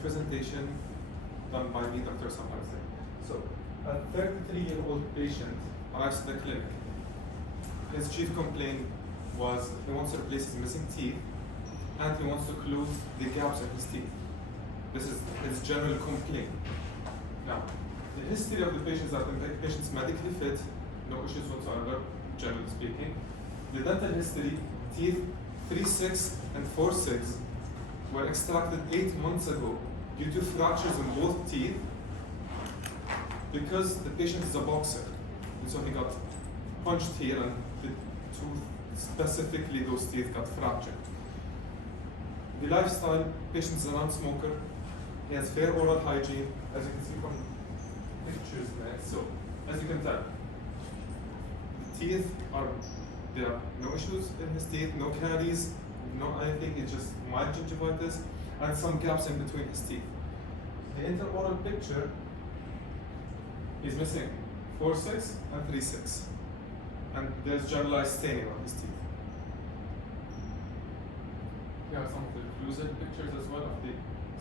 presentation done by me, Dr. Samar. So, a 33-year-old patient arrives at the clinic. His chief complaint was he wants to replace his missing teeth and he wants to close the gaps in his teeth. This is his general complaint. Now, the history of the patient is that the patient is medically fit, no issues whatsoever, generally speaking. The dental history, teeth 3-6 and 4-6 were extracted 8 months ago due to fractures in both teeth because the patient is a boxer. And so he got punched here and the tooth, specifically those teeth, got fractured. The lifestyle, patient is a non-smoker. He has fair oral hygiene, as you can see from pictures next. So, as you can tell, the teeth there are no issues in his teeth, no caries, no anything, it's just mild gingivitis and some gaps in between his teeth. The intraoral picture is missing 4-6 and 3-6. And there's generalized staining on his teeth. Here are some of the occlusal pictures as well of the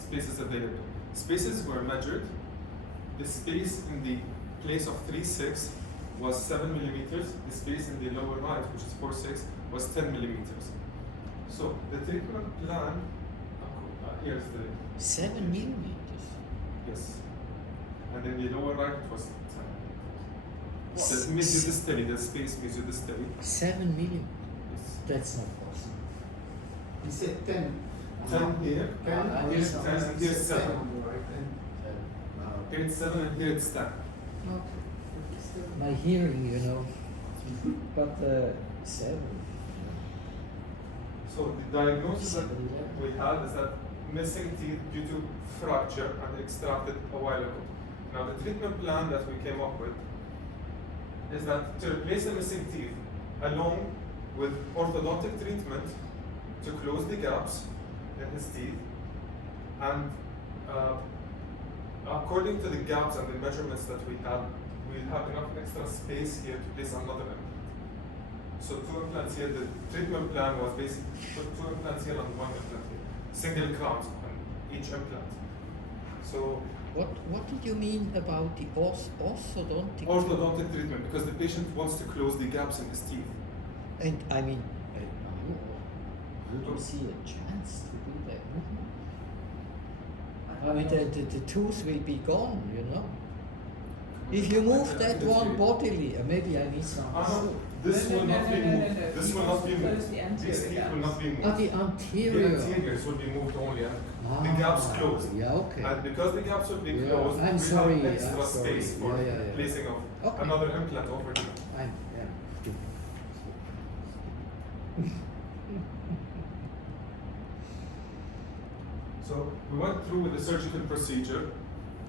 spaces available. Spaces were measured. The space in the place of 3-6 was 7 millimeters. The space in the lower right, which is 4-6, was 10 millimeters. So the treatment plan, here's the 7 millimeters. Yes. And then the lower right it was 10 millimeters. The mesodistally, the space mesodistally. 7 millimeters. Yes. That's not possible. He said 10. 10 here. 10, here's 10, and here's 7. Right? Here it's 7 and here it's 10. Okay. My hearing, you know. But 7. So the diagnosis that 7, we had is that missing teeth due to fracture and extracted a while ago. Now the treatment plan that we came up with is that to replace the missing teeth along with orthodontic treatment to close the gaps in his teeth, and according to the gaps and the measurements that we had, we'll have enough extra space here to place another implant. So 2 implants here. The treatment plan was basically put 2 implants here and 1 implant here, single crowns on each implant. So what did you mean about the orthodontic? Orthodontic treatment, because the patient wants to close the gaps in his teeth. And I mean, would you see a chance to do that? I mean, the tooth will be gone, you know. If you move that one bodily, maybe I need some. This will not be moved. This will not be moved. The These teeth will not be moved. The anterior. The anteriors will be moved only, and the gaps closed. Yeah, okay. And because the gaps will be closed, I'm we sorry, have extra I'm sorry. space for placing of Okay. another implant over here. So we went through with the surgical procedure,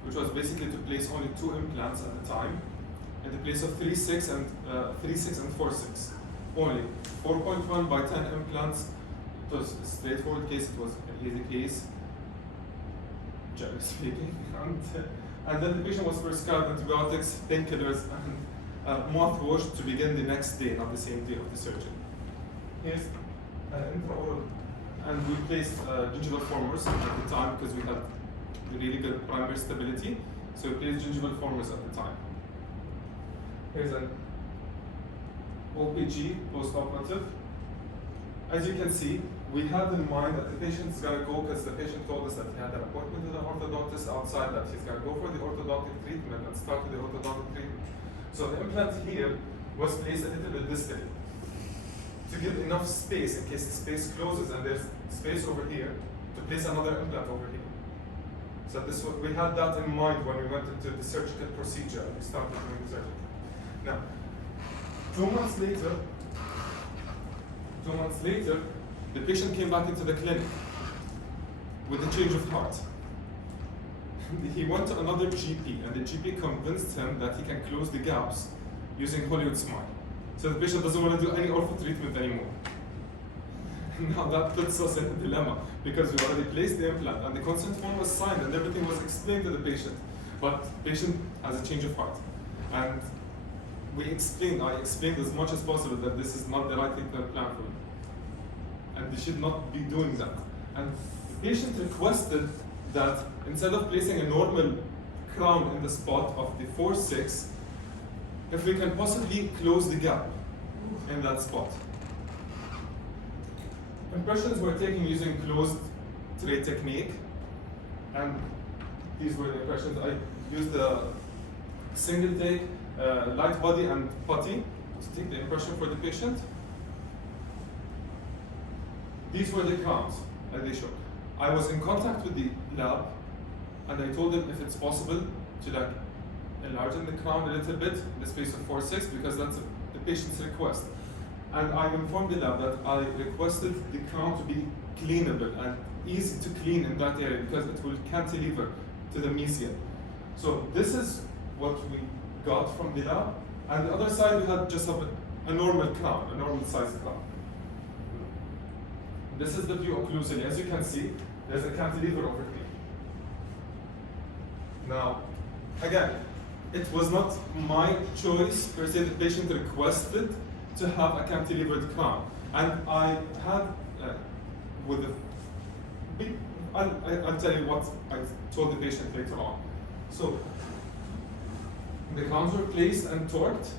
which was basically to place only 2 implants at a time, in the place of 3-6 and 4-6 only. 4.1 by 10 implants. It was a straightforward case. It was an easy case, generally speaking. And then the patient was prescribed antibiotics, painkillers, and mouthwash to begin the next day, not the same day of the surgery. Here's an intraoral. And we placed gingival formers at the time because we had really good primary stability. So we placed gingival formers at the time. Here's an OPG, post-operative. As you can see, we had in mind that the patient is going to go, because the patient told us that he had an appointment with an orthodontist outside, that he's going to go for the orthodontic treatment and start with the orthodontic treatment. So the implant here was placed a little bit distally, to give enough space in case the space closes and there's space over here to place another implant over here. So we had that in mind when we went into the surgical procedure and we started doing the surgery. Now, 2 months later, the patient came back into the clinic with a change of heart. He went to another GP and the GP convinced him that he can close the gaps using Hollywood Smile. So the patient doesn't want to do any ortho treatment anymore. Now that puts us in a dilemma because we already placed the implant and the consent form was signed and everything was explained to the patient. But the patient has a change of heart. And I explained as much as possible that this is not the right treatment plan for you. And they should not be doing that. And the patient requested that instead of placing a normal crown in the spot of the 4-6, if we can possibly close the gap in that spot. Impressions were taken using closed tray technique, and these were the impressions. I used a single take, light body and putty to take the impression for the patient. These were the crowns that they showed. I was in contact with the lab, and I told them if it's possible to like enlarge the crown a little bit in the space of 4-6, because that's the patient's request. And I informed the lab that I requested the crown to be cleanable and easy to clean in that area because it will cantilever to the mesial. So this is what we got from the lab. And the other side we had just a normal crown, a normal sized crown. This is the view occlusally. As you can see, there's a cantilever over here. Now, again, it was not my choice per se. The patient requested to have a cantilevered crown, and I had with a big. I'll tell you what I told the patient later on. So the crowns were placed and torqued.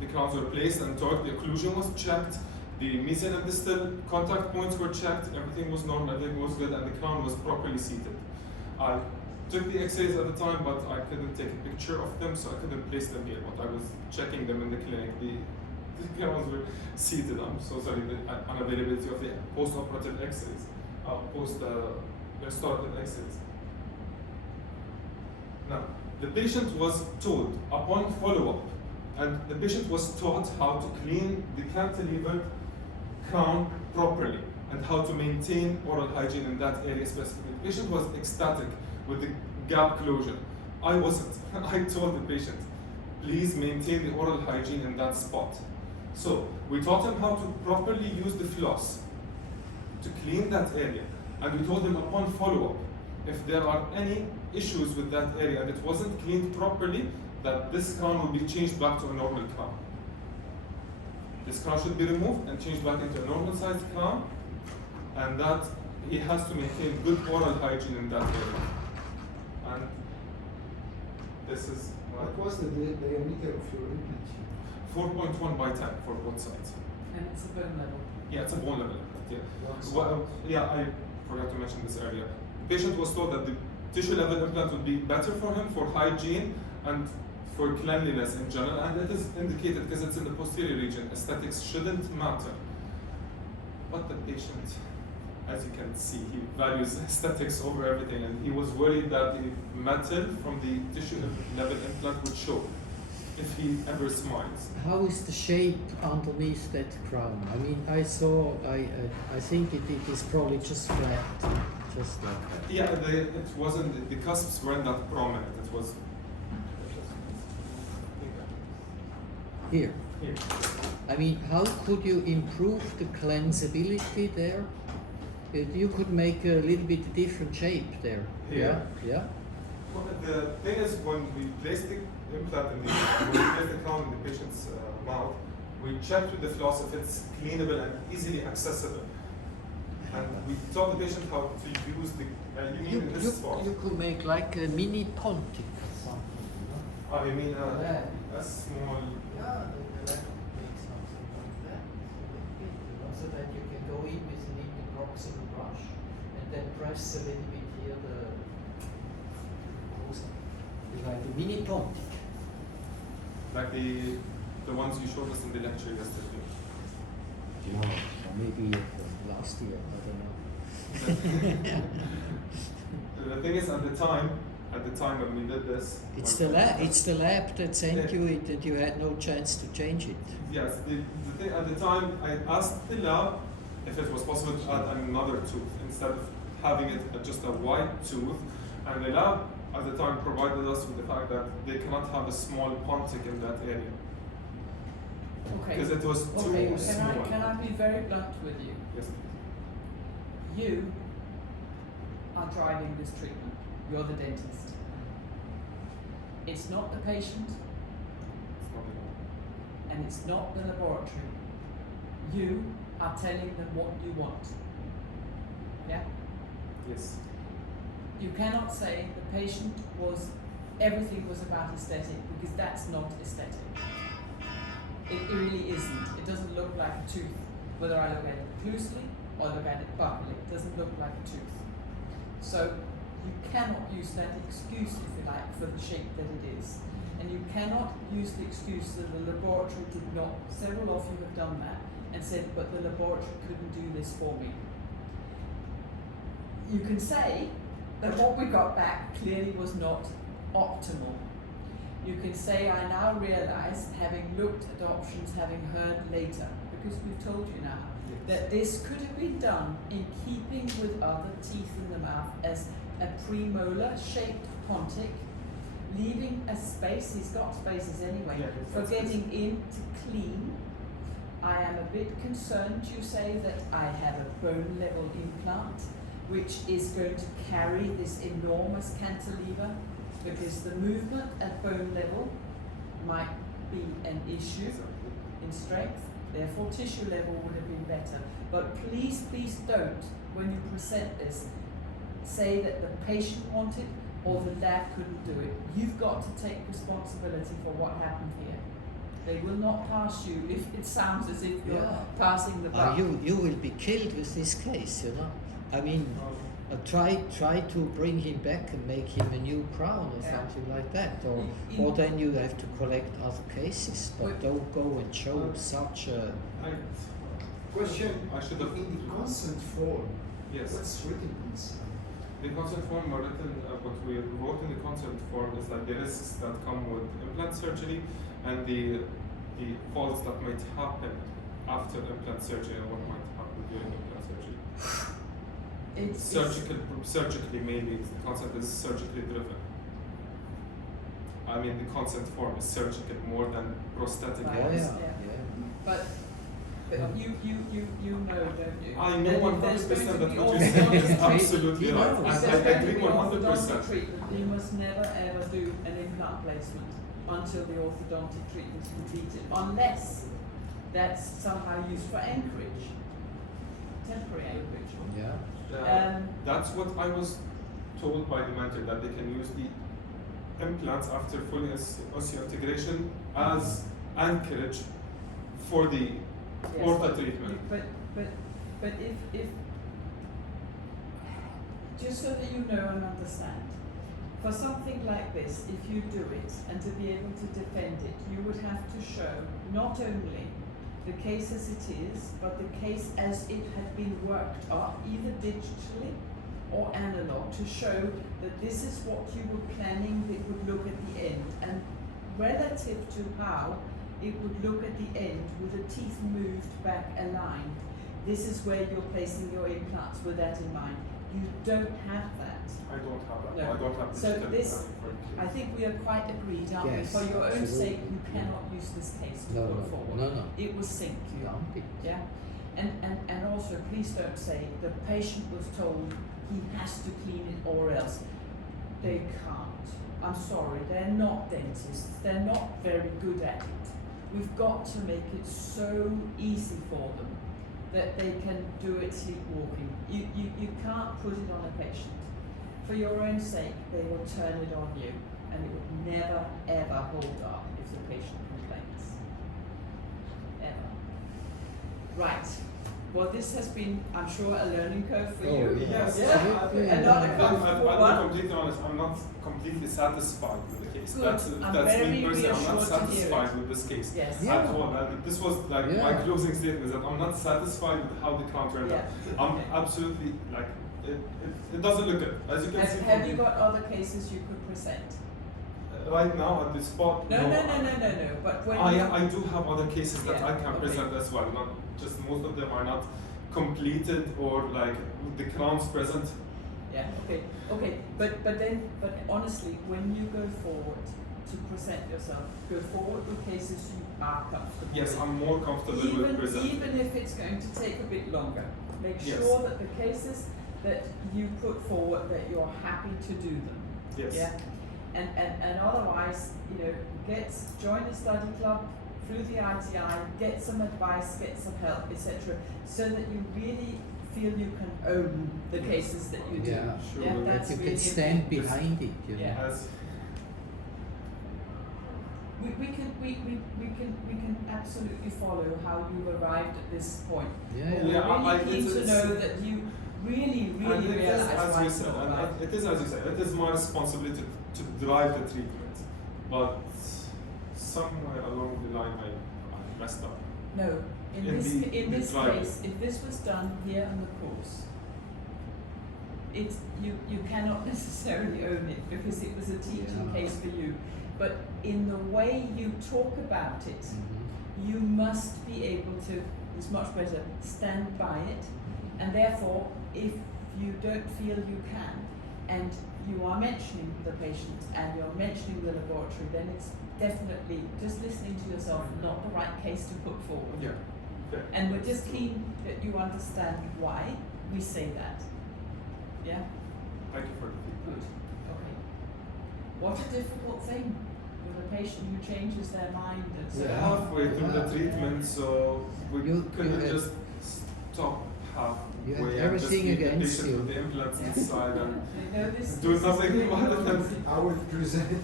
The crowns were placed and torqued. The occlusion was checked. The mesial and distal contact points were checked. Everything was normal. Everything was good, and the crown was properly seated. I took the X-rays at the time, but I couldn't take a picture of them, so I couldn't place them here. But I was checking them in the clinic. The crowns were seated. I'm so sorry, the unavailability of the post-operative X-rays, post-restorative X-rays. Now, the patient was told upon follow-up, and the patient was taught how to clean the cantilevered crown properly and how to maintain oral hygiene in that area specifically. The patient was ecstatic with the gap closure. I wasn't. I told the patient, please maintain the oral hygiene in that spot. So we taught him how to properly use the floss to clean that area. And we told him upon follow-up, if there are any issues with that area and it wasn't cleaned properly, that this crown will be changed back to a normal crown. This crown should be removed and changed back into a normal sized crown, and that he has to maintain good oral hygiene in that area. And this is What was the diameter of your implant? 4.1 by 10 for both sides. And it's a bone level. Yeah, it's a bone level implant, yeah. One Well, yeah, I forgot to mention this earlier. The patient was told that the tissue level implant would be better for him for hygiene and for cleanliness in general, and it is indicated because it's in the posterior region. Aesthetics shouldn't matter. But the patient, as you can see, he values aesthetics over everything, and he was worried that the metal from the tissue level implant would show if he ever smiles. How is the shape underneath that crown? I mean, I saw, I think it is probably just flat, just like that. Yeah, it wasn't, the cusps weren't that prominent. It was Here. here. I mean, how could you improve the cleanseability there? You could make a little bit different shape there. Yeah. Yeah. Well, the thing is, when we place the implant in when we place the crown in the patient's mouth, we checked with the floss if it's cleanable and easily accessible. And we taught the patient how to use the, you mean in this spot? You could make like a mini pontic or something, you know? Oh, you mean Yeah. a small, Yeah, the lab could make something like that, so that you can go in with an interproximal brush and then press a little bit here like a mini pontic. like the ones you showed us in the lecture yesterday. Yeah, or maybe last year, I don't know. The thing is, at the time when we did this, It's when- the lab that sent you it, and you had no chance to change it. Yes, the thing at the time, I asked the lab if it was possible to add another tooth instead of having it just a white tooth, and the lab at the time provided us with the fact that they cannot have a small pontic in that area Okay. because it was too Okay, small. can I be very blunt with you? Yes. You are driving this treatment. You're the dentist. It's not the patient, It's not enough. and it's not the laboratory. You are telling them what you want. Yeah? Yes. You cannot say the patient was, everything was about aesthetic, because that's not aesthetic. It really isn't. It doesn't look like a tooth. Whether I look at it closely or look at it buccally, it doesn't look like a tooth. So you cannot use that excuse, if you like, for the shape that it is. And you cannot use the excuse that the laboratory did not, several of you have done that, and said, but the laboratory couldn't do this for me. You can say that what we got back clearly was not optimal. You can say, I now realize, having looked at options, having heard later, because we've told you now, that this could have been done in keeping with other teeth in the mouth as a premolar shaped pontic, leaving a space, he's got spaces anyway, Yeah, for that's getting in to clean. I am a bit concerned, you say, that I have a bone level implant, which is going to carry this enormous cantilever, because the movement at bone level might be an issue in strength, therefore tissue level would have been better. But please, please don't, when you present this, say that the patient wanted or the lab couldn't do it. You've got to take responsibility for what happened here. They will not pass you if it sounds as if you're Yeah. passing the buck. You will be killed with this case, you know. I mean, try to bring him back and make him a new crown or Yeah. something like that, In- or then you have to collect other cases, but Wait. don't go and show such a. Question, I should have. in the consent form, Yes. what's written inside? The consent form are written, what we wrote in the consent form is like the risks that come with implant surgery and the faults that might happen after implant surgery and what might happen during implant surgery. Surgically maybe, the concept is surgically driven. I mean, the consent form is surgical more than prosthetic. Right. Yeah, ones. yeah. But you know, don't you? I know that if there's 100% going to that be what you're saying is orthodontic- absolutely You right. know, I if there's going to agree be 100%. orthodontic treatment, you must never ever do an implant placement until the orthodontic treatment is completed, unless that's somehow used for anchorage, temporary anchorage. Yeah. That's what I was told by the mentor, that they can use the implants after full osseointegration as anchorage for the Yes, ortho but treatment. But if just so that you know and understand, for something like this, if you do it and to be able to defend it, you would have to show not only the case as it is, but the case as it had been worked up, either digitally or analog, to show that this is what you were planning it would look at the end, and relative to how it would look at the end with the teeth moved back aligned. This is where you're placing your implants with that in mind. You don't have that. I don't have that. No. I don't have So digital this, for- I think we are quite agreed, aren't we? Yes, For your own absolutely. sake, you cannot use this case to No, go no, forward. no. It will sink you. Yeah. Yeah? And also, please don't say the patient was told he has to clean it or else. They can't. I'm sorry, they're not dentists. They're not very good at it. We've got to make it so easy for them that they can do it sleepwalking. You can't put it on a patient. For your own sake, they will turn it on you, and it would never, ever hold up if the patient complains. Ever. Right. Well, this has been, I'm sure, a learning curve for Oh, you. Yes, Yeah. absolutely. And not a I'm comfortable one. completely honest. I'm not completely satisfied with the case. Good. That's I'm me very personally. I'm not reassured to hear satisfied it. with this case Yes. Yeah. at all. And this was like my Yeah. closing statement, is that I'm not satisfied with how the count turned out. Yeah. I'm Okay. absolutely like it doesn't look good. As you can see. Have from you the- got other cases you could present? right now at the spot? No. But when I do have other cases that Yeah, I can okay. present as well. Not just most of them are not completed or like the crowns present. Yeah. Okay. But honestly, when you go forward to present yourself, go forward with cases you are comfortable Yes, with. I'm more comfortable with presenting. Even if it's going to take a bit longer, make Yes. sure that the cases that you put forward, that you're happy to do them. Yes. Yeah. And otherwise, join a study club through the ITI, get some advice, get some help, etc., so that you really feel you can own the cases that you do. Yeah, Sure. Yeah, That that's you really can stand important. behind it, you know. Yeah. As We can absolutely follow how you've arrived at this point. Yeah, But yeah. Yeah, we're really I- keen to it's- know that you really and it is, realize as why you it's said, not and right. it is as you said, it is my responsibility to drive the treatment, but somewhere along the line I messed up. No, in In this the- in the this driving. case, if this was done here on the course, you cannot necessarily own it because it was a teaching Yeah. case for you. But in the way you talk about it, Mhm. you must be able to, it's much better, stand by it. And therefore, if you don't feel you can, and you are mentioning the patient and you're mentioning the laboratory, then it's definitely, just listening to yourself, not the right case to put forward. Yeah. Okay. And we're just keen that you understand why we say that. Yeah? Thank you for the feedback. Good. Okay. What a difficult thing with a patient who changes their mind and so Yeah. on. Halfway through the Yeah. treatment, so we You couldn't had- just stop halfway You had and just everything leave the against patient you. with the implants Yeah. inside and You know, this do is nothing really about it and easy. I would present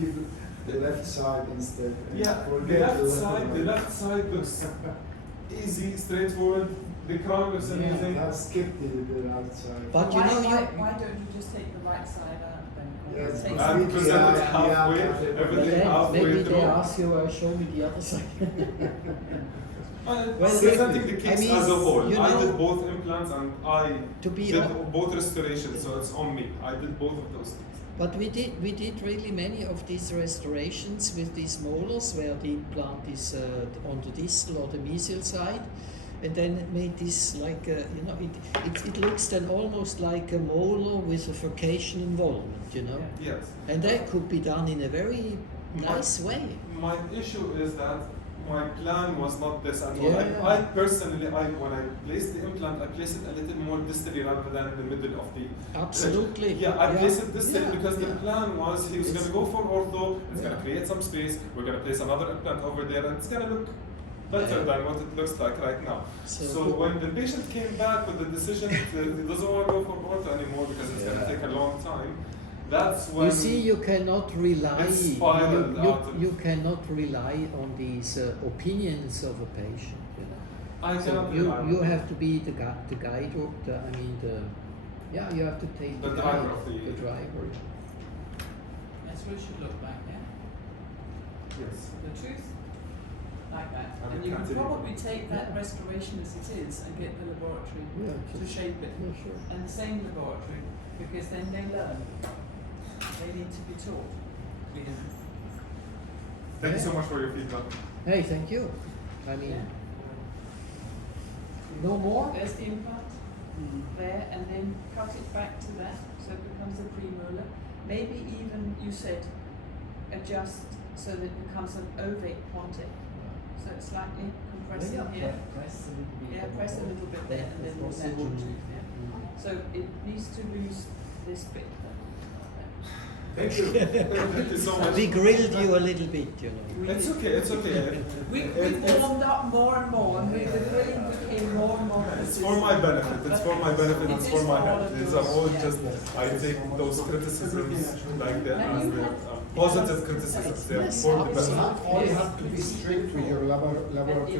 you the left side instead. and yeah, the forget left side looks easy, straightforward. The crown looks amazing. I skipped the right side. But you why, know, why don't you just take the right side out then? Yes, Take but And we- present it yeah, halfway, yeah, but everything then halfway maybe they through. ask you, show me the other side. Well, Presenting the I case mean, as a whole. you I know- did both implants and I To be did hon- both restorations, so it's on me. I did both of those things. But we did really many of these restorations with these molars where the implant is on the distal or the mesial side, and then it made this like you know it looks then almost like a molar with a furcation involvement, you know, Yes. and that could be done in a very My- nice way. My issue is that my plan was not this at all. Yeah. I personally, when I placed the implant, I placed it a little more distally rather than in the middle of the. Absolutely. Yeah, I placed it distally Yeah, because the yeah. plan was he was It's- going to go for ortho. It's going Yeah. to create some space. We're going to place another implant over there, and it's going to look better Yeah. than what it looks like right now. So- So when the patient came back with the decision that he doesn't want to go for ortho anymore because it's going to Yeah. take a long time, that's when. You see, you cannot rely. It spiraled out of- You cannot rely on these opinions of a patient. You know. I So cannot you rely on you it. have to be the guide or yeah, you have to take The the driver guide, of the- the driver. That's what it should look like, yeah? Yes. The truth, like that. And And it you can can't probably even- take that Yeah. restoration as it is and get the laboratory Yeah, to just- shape it. Yeah, sure. And the same laboratory, because then they learn. They need to be taught. Thank you so much for your feedback. Hey, thank you. I mean, Yeah. no more. There's the implant there, and then cut it back to that, so it becomes a premolar. Maybe even, you said, adjust so that it becomes an ovate pontic. So it's slightly compressing here. Press a little bit. Yeah, press a little bit there, and then we'll natural tooth. Yeah. So it needs to lose this bit. Thank you. Thank you so much. We grilled you a little bit, you know. It's okay, it's okay. We warmed up more and more, and the grilling became more and more It's consistent. for my benefit, it's for my benefit, It it's is for my for all health. of These yours, are all yeah. just, I take those criticisms like that And as you the had- positive criticisms. They're Yes, for the absolutely. benefit. All you have to be strict with your laboratory